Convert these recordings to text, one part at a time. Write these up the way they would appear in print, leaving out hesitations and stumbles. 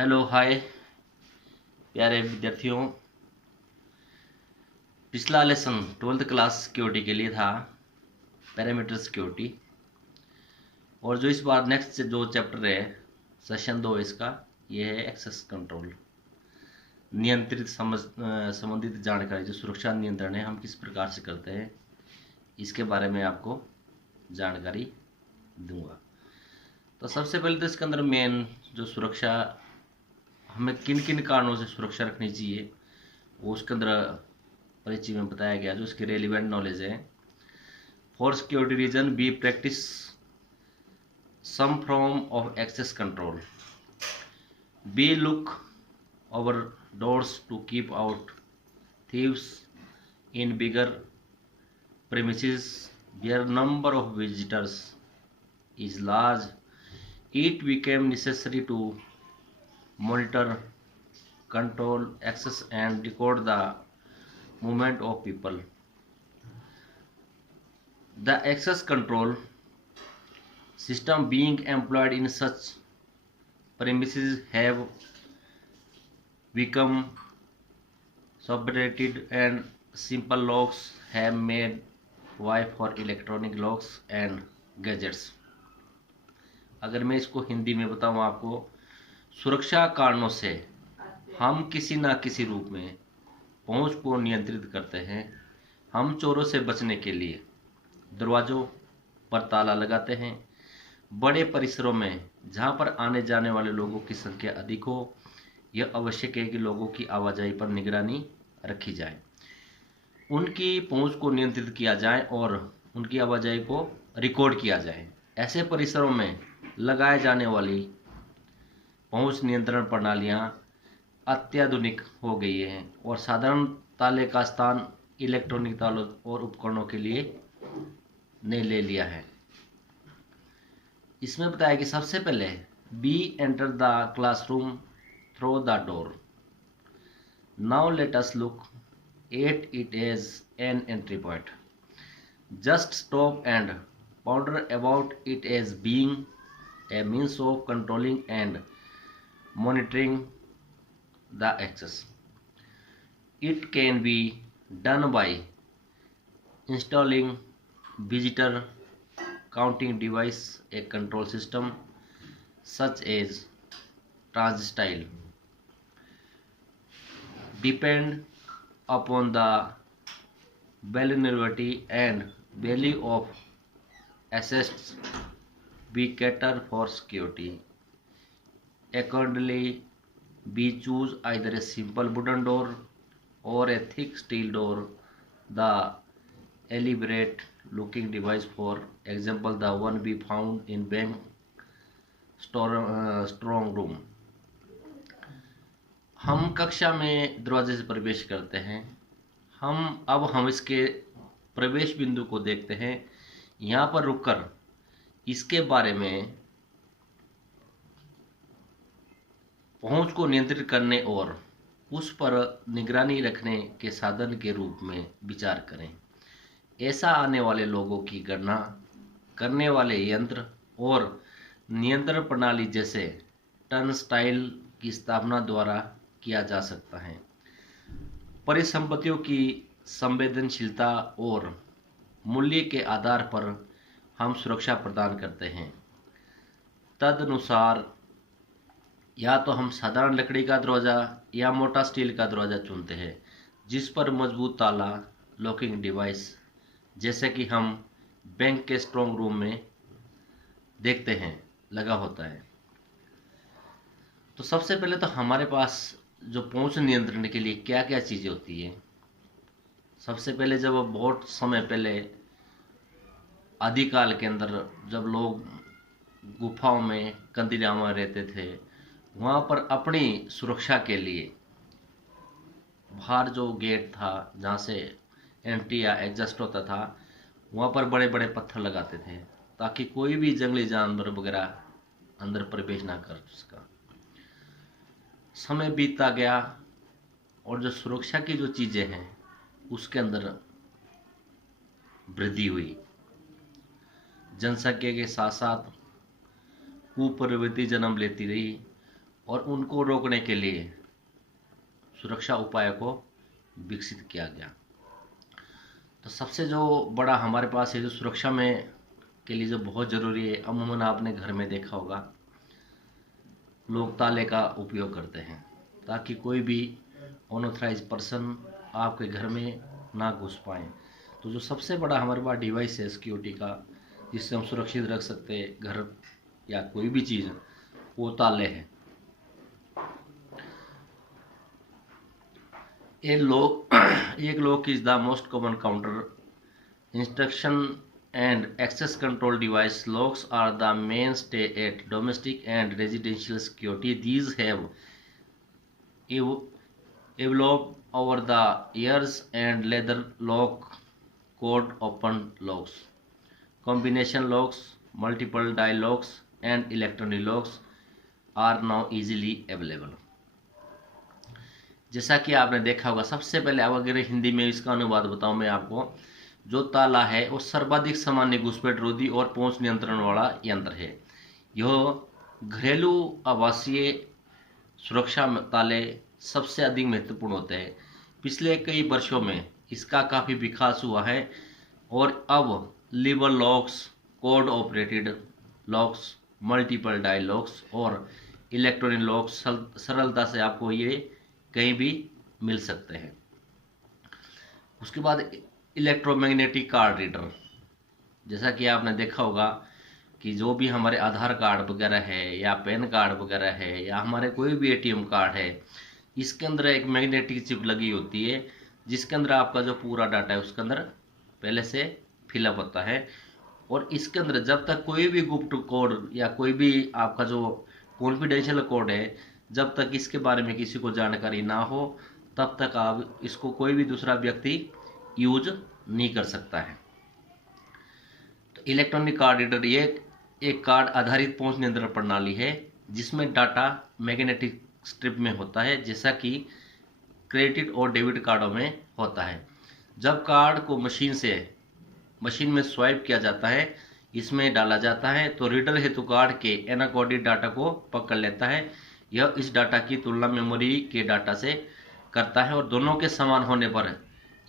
Hello hi प्यारे विद्यार्थियों। पिछला लेसन 12th क्लास सिक्योरिटी के लिए था, पैरामीटर सिक्योरिटी। और जो इस बार नेक्स्ट जो चैप्टर है, सेशन 2 इसका, ये है एक्सेस कंट्रोल। नियंत्रित संबंधित जानकारी, जो सुरक्षा नियंत्रण है हम किस प्रकार से करते हैं, इसके बारे में आपको जानकारी दूंगा। तो सबसे पहले तो इसके अंदर मेन जो सुरक्षा, हमें किन किन कारणों से सुरक्षा रखनी चाहिए, वो उसके अंदर परिचय में बताया गया, जो इसकी रेलिवेंट नॉलेज है। For security reason we practice some form of access control, we look over doors to keep out thieves in bigger premises where number of visitors is large. It became necessary to monitor, control access and record the movement of people. The access control system being employed in such premises have become sophisticated and simple locks have made way for electronic locks and gadgets. अगर मैं इसको हिंदी में बताऊं आपको, सुरक्षा कारणों से हम किसी ना किसी रूप में पहुंच को नियंत्रित करते हैं। हम चोरों से बचने के लिए दरवाजों पर ताला लगाते हैं। बड़े परिसरों में जहां पर आने जाने वाले लोगों की संख्या अधिक हो, यह आवश्यक है कि लोगों की आवाजाही पर निगरानी रखी जाए, उनकी पहुंच को नियंत्रित किया जाए और उनकी आवाजाही को रिकॉर्ड किया जाए। ऐसे परिसरों में लगाए जाने वाली पहुंच नियंत्रण प्रणालियां अत्याधुनिक हो गई हैं और साधारण ताले का स्थान इलेक्ट्रॉनिक तालों और उपकरणों के लिए ने ले लिया है। इसमें बताया कि सबसे पहले we enter the classroom through the door. Now let us look at it as an entry point. Just stop and ponder about it as being a means of controlling and monitoring the access. It can be done by installing visitor counting device, a control system such as transistile depend upon the vulnerability and value of assets we cater for security. Accordingly, we choose either a simple wooden door or a thick steel door. The elaborate looking device, for example the one we found in bank strong room। हम कक्षा में दरवाजे से प्रवेश करते हैं। हम इसके प्रवेश बिंदु को देखते हैं। यहाँ पर रुककर इसके बारे में पहुंच को नियंत्रित करने और उस पर निगरानी रखने के साधन के रूप में विचार करें। ऐसा आने वाले लोगों की गणना करने वाले यंत्र और नियंत्रण प्रणाली जैसे टर्नस्टाइल की स्थापना द्वारा किया जा सकता है। परिसंपत्तियों की संवेदनशीलता और मूल्य के आधार पर हम सुरक्षा प्रदान करते हैं। तदनुसार या तो हम साधारण लकड़ी का दरवाज़ा या मोटा स्टील का दरवाज़ा चुनते हैं, जिस पर मजबूत ताला लॉकिंग डिवाइस, जैसे कि हम बैंक के स्ट्रॉन्ग रूम में देखते हैं, लगा होता है। तो सबसे पहले तो हमारे पास जो पहुंच नियंत्रण के लिए क्या क्या चीज़ें होती है। सबसे पहले जब बहुत समय पहले आदिकाल के अंदर जब लोग गुफाओं में कंदीलों में रहते थे, वहाँ पर अपनी सुरक्षा के लिए बाहर जो गेट था जहाँ से एंट्री या एग्जस्ट होता था, वहाँ पर बड़े बड़े पत्थर लगाते थे ताकि कोई भी जंगली जानवर वगैरह अंदर प्रवेश ना कर सका। समय बीतता गया और जो सुरक्षा की जो चीज़ें हैं उसके अंदर वृद्धि हुई। जनसंख्या के साथ साथ कुप्रवृत्ति जन्म लेती रही और उनको रोकने के लिए सुरक्षा उपायों को विकसित किया गया। तो सबसे जो बड़ा हमारे पास है जो सुरक्षा में के लिए जो बहुत ज़रूरी है, अमूमन आपने घर में देखा होगा लोग ताले का उपयोग करते हैं ताकि कोई भी अनऑथराइज पर्सन आपके घर में ना घुस पाए। तो जो सबसे बड़ा हमारे पास डिवाइस है सिक्योरिटी का जिससे हम सुरक्षित रख सकते हैं घर या कोई भी चीज़, वो ताले हैं। एक lock is the most common counter instruction and access control device. Locks are the mainstay at domestic and residential security. These have evolved over the years, and leather lock, code open locks, combination locks, multiple die locks and electronic locks are now easily available. जैसा कि आपने देखा होगा, सबसे पहले अब अगर हिंदी में इसका अनुवाद बताऊं मैं आपको, जो ताला है वो सर्वाधिक सामान्य घुसपैठ रोधी और पहुंच नियंत्रण वाला यंत्र है। यह घरेलू आवासीय सुरक्षा ताले सबसे अधिक महत्वपूर्ण होते हैं। पिछले कई वर्षों में इसका काफ़ी विकास हुआ है और अब lever locks, code operated locks, multiple die locks और इलेक्ट्रॉनिक लॉक्स सरलता से आपको ये कहीं भी मिल सकते हैं। उसके बाद इलेक्ट्रोमैग्नेटिक कार्ड रीडर, जैसा कि आपने देखा होगा कि जो भी हमारे आधार कार्ड वगैरह है या पैन कार्ड वगैरह है या हमारे कोई भी एटीएम कार्ड है, इसके अंदर एक मैग्नेटिक चिप लगी होती है जिसके अंदर आपका जो पूरा डाटा है उसके अंदर पहले से फिलअप होता है। और इसके अंदर जब तक कोई भी गुप्त कोड या कोई भी आपका जो कॉन्फिडेंशियल कोड है, जब तक इसके बारे में किसी को जानकारी ना हो तब तक आप इसको कोई भी दूसरा व्यक्ति यूज नहीं कर सकता है। तो इलेक्ट्रॉनिक कार्ड रीडर ये एक कार्ड आधारित पहुंच नियंत्रण प्रणाली है जिसमें डाटा मैग्नेटिक स्ट्रिप में होता है, जैसा कि क्रेडिट और डेबिट कार्डों में होता है। जब कार्ड को मशीन में स्वाइप किया जाता है, इसमें डाला जाता है, तो रीडर हेतु कार्ड के एनकोडेड डाटा को पकड़ लेता है। यह इस डाटा की तुलना मेमोरी के डाटा से करता है और दोनों के समान होने पर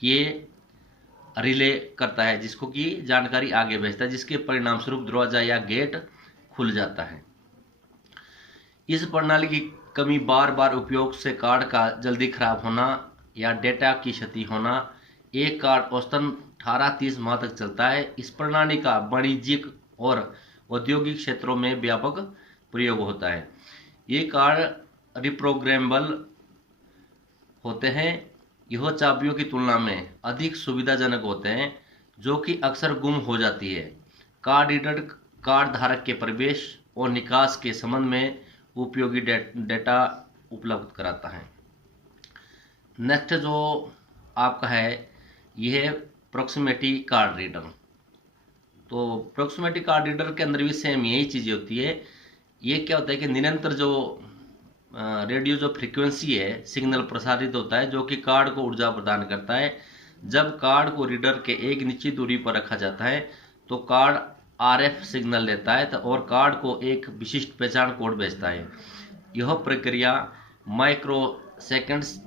ये रिले करता है, जिसको कि जानकारी आगे भेजता है, जिसके परिणाम स्वरूप दरवाजा या गेट खुल जाता है। इस प्रणाली की कमी बार बार उपयोग से कार्ड का जल्दी खराब होना या डेटा की क्षति होना। एक कार्ड औसतन 18-30 माह तक चलता है। इस प्रणाली का वाणिज्यिक और औद्योगिक क्षेत्रों में व्यापक प्रयोग होता है। ये कार्ड रिप्रोग्रामेबल होते हैं। यह चाबियों की तुलना में अधिक सुविधाजनक होते हैं, जो कि अक्सर गुम हो जाती है। कार्ड रीडर कार्ड धारक के प्रवेश और निकास के संबंध में उपयोगी डेटा उपलब्ध कराता है। नेक्स्ट जो आपका है यह है प्रॉक्सिमिटी कार्ड रीडर। तो प्रॉक्सिमिटी कार्ड रीडर के अंदर भी सेम यही चीज़ें होती है। ये क्या होता है कि निरंतर जो रेडियो जो फ्रीक्वेंसी है सिग्नल प्रसारित होता है, जो कि कार्ड को ऊर्जा प्रदान करता है। जब कार्ड को रीडर के एक निश्चित दूरी पर रखा जाता है तो कार्ड आरएफ सिग्नल लेता है और कार्ड को एक विशिष्ट पहचान कोड भेजता है। यह प्रक्रिया माइक्रो सेकेंड्स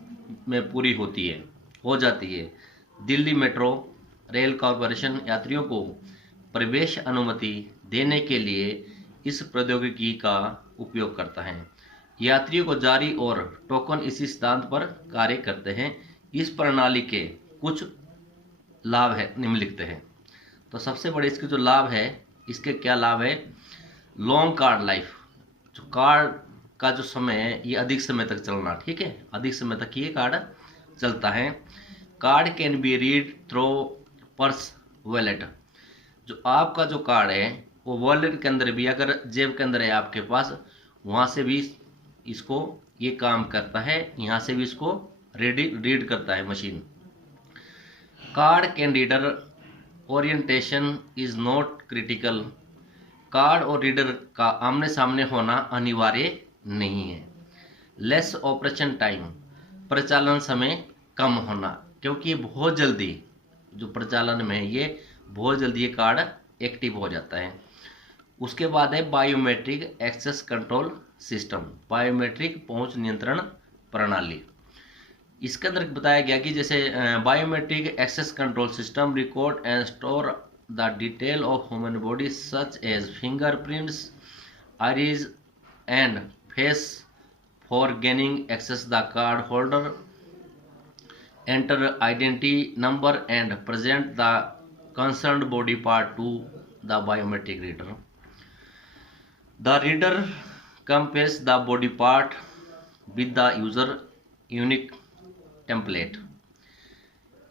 में पूरी हो जाती है। दिल्ली मेट्रो रेल कॉरपोरेशन यात्रियों को प्रवेश अनुमति देने के लिए इस प्रौद्योगिकी का उपयोग करता है। यात्रियों को जारी और टोकन इसी सिद्धांत पर कार्य करते हैं। इस प्रणाली के कुछ लाभ है निम्नलिखित हैं। तो सबसे बड़े इसके जो लाभ है, इसके क्या लाभ है? लॉन्ग कार्ड लाइफ, जो कार्ड का जो समय है ये अधिक समय तक चलना, ठीक है, अधिक समय तक ये कार्ड चलता है। Card can be read through purse wallet, जो आपका जो कार्ड है वो वॉलेट के अंदर भी, अगर जेब के अंदर है आपके पास, वहाँ से भी इसको ये काम करता है, यहाँ से भी इसको रीड करता है machine. Card can reader orientation is not critical, card और रीडर का आमने सामने होना अनिवार्य नहीं है। लेस ऑपरेशन टाइम, प्रचालन समय कम होना, क्योंकि ये बहुत जल्दी जो प्रचालन में है ये बहुत जल्दी ये कार्ड एक्टिव हो जाता है। उसके बाद है biometric access control system, biometric पहुंच नियंत्रण प्रणाली। इसके अंदर बताया गया कि जैसे biometric access control system record and store the detail of human body such as fingerprints, iris and face for gaining access the card holder enter identity number and present the concerned body part to the biometric reader. The reader compares the body part with the user unique template.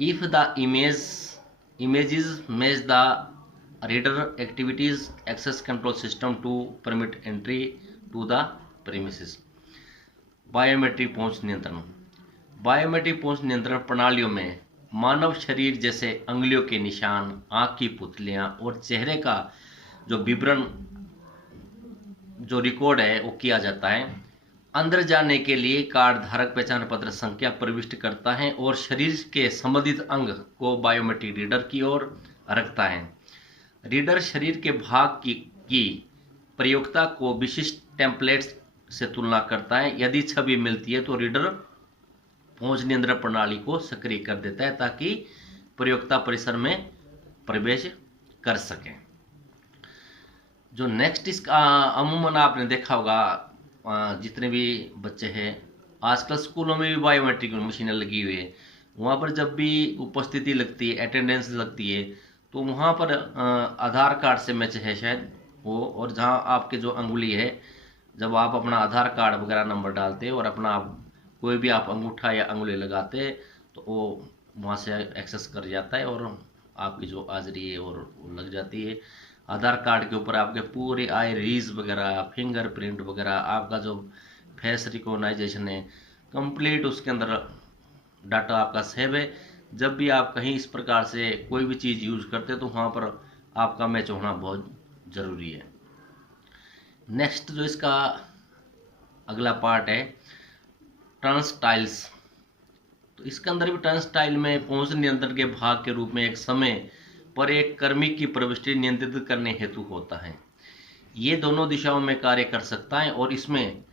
If the images match the reader activities, access control system to permit entry to the premises. Biometric पहुंच नियंत्रण। Biometric पहुंच नियंत्रण प्रणालियों में मानव शरीर जैसे अंगुलियों के निशान, आंख की पुतलियां और चेहरे का जो विवरण जो रिकॉर्ड है वो किया जाता है। अंदर जाने के लिए कार्ड धारक पहचान पत्र संख्या प्रविष्ट करता है और शरीर के संबंधित अंग को बायोमेट्रिक रीडर की ओर रखता है। रीडर शरीर के भाग की प्रयोक्ता को विशिष्ट टेम्पलेट्स से तुलना करता है। यदि छवि मिलती है तो रीडर पहुंच नियंत्रण प्रणाली को सक्रिय कर देता है ताकि प्रयोक्ता परिसर में प्रवेश कर सके। जो नेक्स्ट इसका अमूमन आपने देखा होगा जितने भी बच्चे हैं आजकल स्कूलों में भी बायोमेट्रिक मशीनें लगी हुई है। वहाँ पर जब भी उपस्थिति लगती है, अटेंडेंस लगती है, तो वहाँ पर आधार कार्ड से मैच है शायद वो, और जहाँ आपके जो अंगुली है जब आप अपना आधार कार्ड वगैरह नंबर डालते हैं और अपना कोई भी आप अंगूठा या अंगुली लगाते हैं तो वो वहाँ से एक्सेस कर जाता है और आपकी जो हाजिरी है और लग जाती है। आधार कार्ड के ऊपर आपके पूरे आइरिस वगैरह, फिंगरप्रिंट वगैरह, आपका जो फेस रिकॉग्नाइजेशन है कंप्लीट उसके अंदर डाटा आपका सेव है। जब भी आप कहीं इस प्रकार से कोई भी चीज़ यूज करते हैं तो वहाँ पर आपका मैच होना बहुत ज़रूरी है। नेक्स्ट जो इसका अगला पार्ट है टर्नस्टाइल्स। तो इसके अंदर भी टर्नस्टाइल में पहुंच नियंत्रण के भाग के रूप में एक समय पर एक कर्मी की प्रविष्टि नियंत्रित करने हेतु होता है। ये दोनों दिशाओं में कार्य कर सकता है और इसमें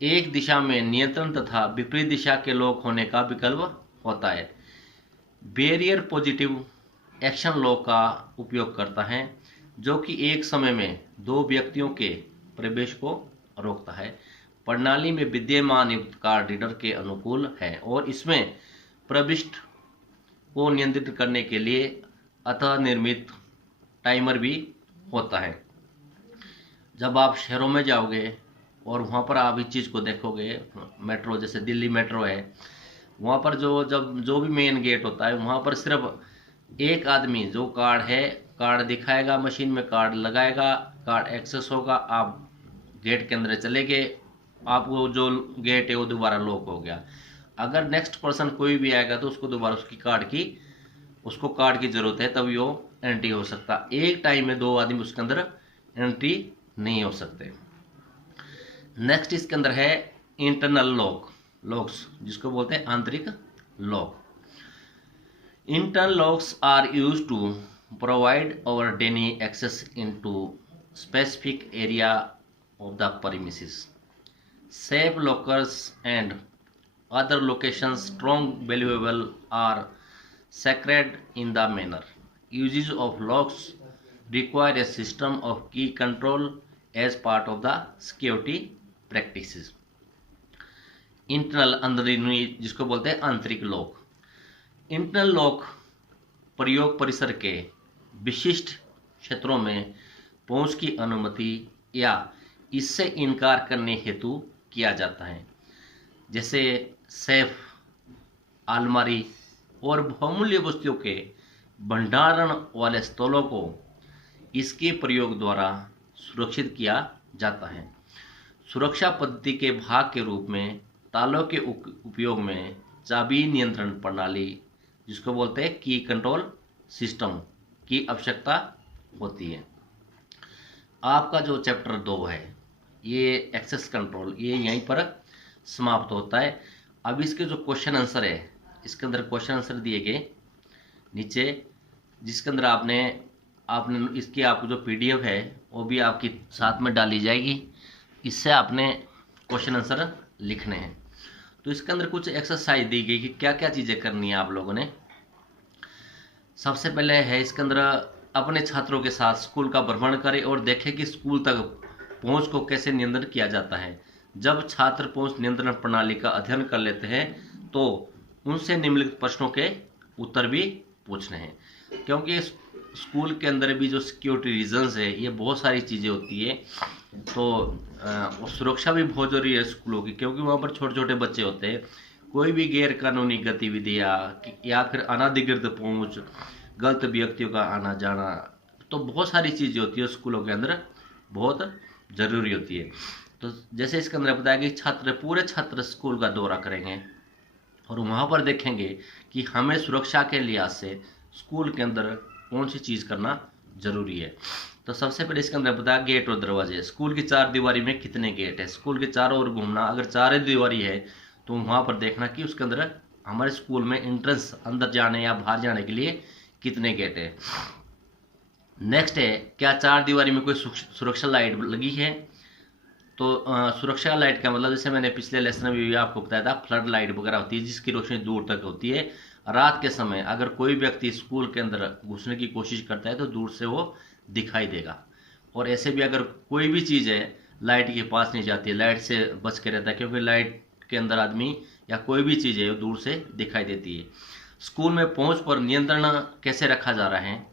एक दिशा में नियंत्रण तथा विपरीत दिशा के लॉक होने का विकल्प होता है। बैरियर पॉजिटिव एक्शन लॉक का उपयोग करता है जो कि एक समय में दो व्यक्तियों के प्रवेश को रोकता है। प्रणाली में विद्यमान युक्त कार्ड रीडर के अनुकूल है और इसमें प्रविष्ट को नियंत्रित करने के लिए अतः निर्मित टाइमर भी होता है। जब आप शहरों में जाओगे और वहाँ पर आप इस चीज़ को देखोगे, मेट्रो जैसे दिल्ली मेट्रो है, वहाँ पर जो भी मेन गेट होता है वहाँ पर सिर्फ एक आदमी जो कार्ड है कार्ड दिखाएगा, मशीन में कार्ड लगाएगा, कार्ड एक्सेस होगा, आप गेट के अंदर चले गए, आपको जो गेट है वो दोबारा लॉक हो गया। अगर नेक्स्ट पर्सन कोई भी आएगा तो उसको दोबारा उसको कार्ड की जरूरत है तभी वो एंट्री हो सकता। एक टाइम में दो आदमी उसके अंदर एंट्री नहीं हो सकते। नेक्स्ट इसके अंदर है इंटरनल लॉक्स जिसको बोलते हैं आंतरिक लॉक। Internal locks are used to provide ordinary access into specific area of the premises. Safe lockers and other locations strong valuable are sacred in the manner. Uses of locks require a system of key control as part of the security practices. Internal अंदरूनी जिसको बोलते हैं आंतरिक लॉक। Internal lock प्रयोग परिसर के विशिष्ट क्षेत्रों में पहुंच की अनुमति या इससे इनकार करने हेतु किया जाता है। जैसे सेफ, अलमारी और बहुमूल्य वस्तुओं के भंडारण वाले स्थलों को इसके प्रयोग द्वारा सुरक्षित किया जाता है। सुरक्षा पद्धति के भाग के रूप में तालों के उपयोग में चाबी नियंत्रण प्रणाली जिसको बोलते हैं की कंट्रोल सिस्टम की आवश्यकता होती है। आपका जो चैप्टर 2 है ये एक्सेस कंट्रोल ये यहीं पर समाप्त होता है। अब इसके जो क्वेश्चन आंसर है इसके अंदर क्वेश्चन आंसर दिए गए नीचे, जिसके अंदर आपने इसकी आपको जो PDF है वो भी आपकी साथ में डाली जाएगी। इससे आपने क्वेश्चन आंसर लिखने हैं। तो इसके अंदर कुछ एक्सरसाइज दी गई कि क्या क्या चीज़ें करनी है आप लोगों ने। सबसे पहले है इसके अंदर अपने छात्रों के साथ स्कूल का भ्रमण करें और देखें कि स्कूल तक पहुंच को कैसे नियंत्रण किया जाता है। जब छात्र पहुंच नियंत्रण प्रणाली का अध्ययन कर लेते हैं तो उनसे निम्नलिखित प्रश्नों के उत्तर भी पूछने हैं, क्योंकि स्कूल के अंदर भी जो सिक्योरिटी रीजंस है ये बहुत सारी चीज़ें होती है। तो सुरक्षा भी बहुत जरूरी है स्कूलों की, क्योंकि वहाँ पर छोटे छोटे बच्चे होते हैं। कोई भी गैर कानूनी गतिविधियाँ या फिर अनाधिकृत पहुँच, गलत व्यक्तियों का आना जाना, तो बहुत सारी चीज़ें होती है स्कूलों के अंदर, बहुत ज़रूरी होती है। तो जैसे इसके अंदर बताया कि पूरे छात्र स्कूल का दौरा करेंगे और वहाँ पर देखेंगे कि हमें सुरक्षा के लिहाज से स्कूल के अंदर कौन सी चीज़ करना ज़रूरी है। तो सबसे पहले इसके अंदर बताया गेट और दरवाजे। स्कूल की चार दीवारी में कितने गेट है, स्कूल के चारों ओर घूमना। अगर चार दीवारी है तो वहाँ पर देखना कि उसके अंदर हमारे स्कूल में एंट्रेंस अंदर जाने या बाहर जाने के लिए कितने गेट है। नेक्स्ट है, क्या चार दीवारी में कोई सुरक्षा लाइट लगी है। तो सुरक्षा लाइट का मतलब, जैसे मैंने पिछले लेसन में भी आपको बताया था, फ्लड लाइट वगैरह होती है जिसकी रोशनी दूर तक होती है। रात के समय अगर कोई व्यक्ति स्कूल के अंदर घुसने की कोशिश करता है तो दूर से वो दिखाई देगा। और ऐसे भी अगर कोई भी चीज़ है लाइट के पास नहीं जाती, लाइट से बच के रहता है, क्योंकि लाइट के अंदर आदमी या कोई भी चीज़ है वो दूर से दिखाई देती है। स्कूल में पहुंच पर नियंत्रण कैसे रखा जा रहा है,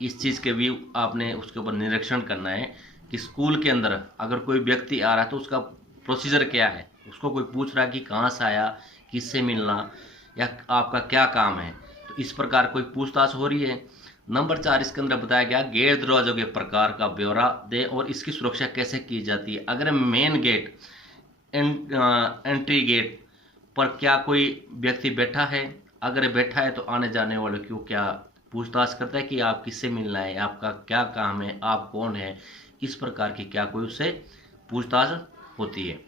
इस चीज़ के भी आपने उसके ऊपर निरीक्षण करना है कि स्कूल के अंदर अगर कोई व्यक्ति आ रहा है तो उसका प्रोसीजर क्या है। उसको कोई पूछ रहा है कि कहाँ से आया, किससे मिलना, या आपका क्या काम है, तो इस प्रकार कोई पूछताछ हो रही है। नंबर 4 इसके अंदर बताया गया, गेट दरवाजों के प्रकार का ब्यौरा दे और इसकी सुरक्षा कैसे की जाती है। अगर मेन गेट एंट्री गेट पर क्या कोई व्यक्ति बैठा है, अगर बैठा है तो आने जाने वालों को क्या पूछताछ करता है कि आप किससे मिलना है, आपका क्या काम है, आप कौन है, इस प्रकार की क्या कोई उससे पूछताछ होती है।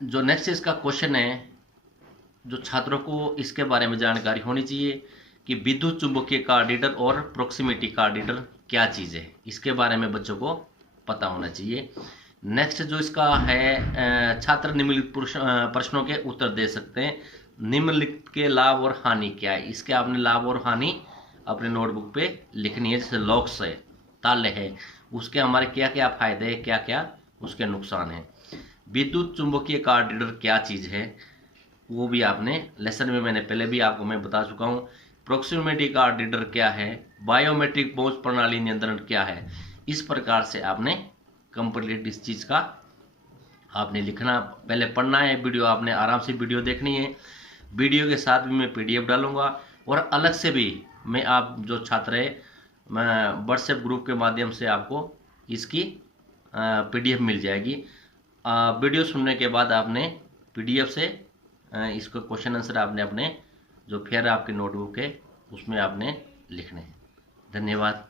जो नेक्स्ट इसका क्वेश्चन है, जो छात्रों को इसके बारे में जानकारी होनी चाहिए कि विद्युत चुंबकीय कार्डिटर और प्रोक्सिमिटी कार्डिटर क्या चीज़ है, इसके बारे में बच्चों को पता होना चाहिए। नेक्स्ट जो इसका है, छात्र निम्नलिखित प्रश्नों के उत्तर दे सकते हैं। निम्नलिखित के लाभ और हानि क्या है, इसके आपने लाभ और हानि अपने नोटबुक पे लिखनी है। जैसे लॉक्स है, ताले है, उसके हमारे क्या क्या फायदे हैं, क्या क्या उसके नुकसान हैं। विद्युत चुंबकीय कार्डिटर क्या चीज़ है वो भी आपने लेसन में मैंने पहले भी आपको मैं बता चुका हूँ। प्रोक्सिमिटी कार्डिटर क्या है, बायोमेट्रिक पहुंच प्रणाली नियंत्रण क्या है, इस प्रकार से आपने कंप्लीट इस चीज़ का आपने लिखना, पहले पढ़ना है। वीडियो आपने आराम से वीडियो देखनी है। वीडियो के साथ भी मैं PDF डालूंगा और अलग से भी मैं आप जो छात्र है मैं व्हाट्सएप ग्रुप के माध्यम से आपको इसकी PDF मिल जाएगी। वीडियो सुनने के बाद आपने PDF से इसको क्वेश्चन आंसर आपने अपने जो फिर आपकी नोटबुक है उसमें आपने लिखने हैं। धन्यवाद।